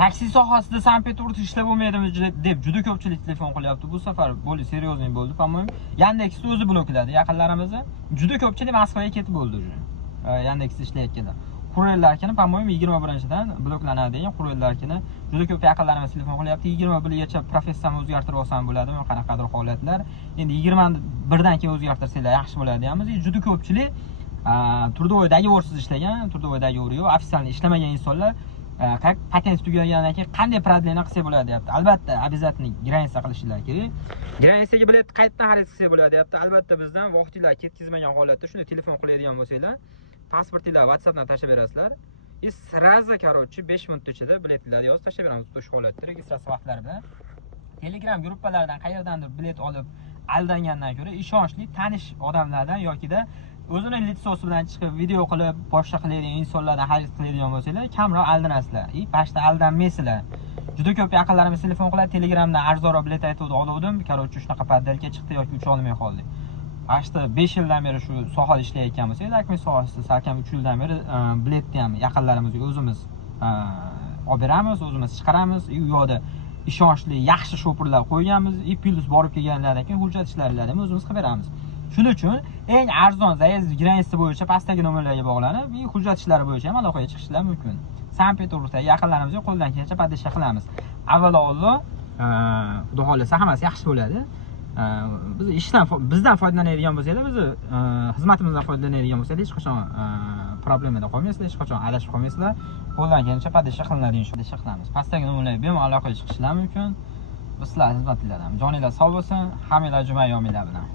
taksi sohasida Sankt-Peterburgda ishlab bo'lmaydimi deb juda ko'pchilik telefon qilyapti. Bu safar bo'ldi, seriozniy bo'ldi. По-моему, Yandexni o'zi blokladi. Yaqinlarimizni juda ko'pchilik Moskvaga ketib bo'ldi уже. Yandexda ishlayotganlar. Kurellarkini, по-моему, 21-dan bloklanadi degan kurellarkini juda ko'p yaqinlarimiz telefon qilyapti. 21gacha professiyamni o'zgartirib olsam bo'ladimi? Qanaqadir holatlar. Endi 21dan keyin o'zgartirsanglar yaxshi bo'ladi deymiz. Juda ko'pchilik Turdovoydagi o'rsiz ishlagan, Turdovoydagi o'ri yo'q, ofitsial ishlamagan insonlar patent tugagandan keyin qanday продление qilsa bo'ladi deyapti. Albatta, обязательно granitsa qilishingiz kerak. Granitsaga bilet qayerdan xarid qilsa bo'ladi deyapti. Albatta bizdan vaqtida ketkizmagan holatda shunday telefon qiladigan bo'lsanglar, pasportinglar WhatsAppdan tashlab berasizlar. Sразу, короче, 5 minut ichida biletlarni yozib tashlab beramiz o'sha holatda, registratsiya vaqtlari bilan. Telegram guruhlardan qayerdandir bilet olib aldangandan ko'ra ishonchli tanish odamlardan yokida o'zini litsosi bilan chiqib video qilib boshqa qiladigan insonlardan xarid qiladigan bo'lsanglar, kamroq aldanasizlar. Bashta aldanmaysizlar. Juda ko'p yaqinlarimiz telefon qiladi, Telegramdan arzonroq bilet aytuvdi, oldim, короче, shunaqa padalga chiqdi yoki ucha olmay qoldik. Bashta 5 yildan beri shu sohada ishlayotgan bo'lsak, takmil sohasida salkam 3 yildan beri biletni ham yaqinlarimizga o'zimiz olib beramiz, o'zimiz chiqaramiz. U yoqda ishonchli, yaxshi shopirlar qo'yganmiz. Plus borib kelganlardan keyin hujjat ishlarini ham o'zimiz qilib beramiz. Shuning uchun eng arzon zaezd granitsa bo'yicha pastdagi nomerlarga bog'lanib, hujjat ishlari bo'yicha ham aloqaga chiqishlar mumkin. Sankt-Peterburgda yaqinlarimizga qo'ldan kelgancha podishcha qilamiz. Avvalambor, xudo xolasa hammasi yaxshi bo'ladi. Biz bizdan foydalanadigan bo'lsanglar, biz xizmatimizdan foydalanadigan bo'lsanglar, hech qachon problemada qolmaysizlar, hech qachon adashib qolmaysizlar. Qo'ldan kelgancha podishcha qilinadigan ishni qilamiz. Pastdagi nomerlarga bemalol aloqaga chiqishlar mumkin. Biz sizlar xizmatlaringizdan joninglar sog' bo'lsin, hammanglar juma yominglar bilan.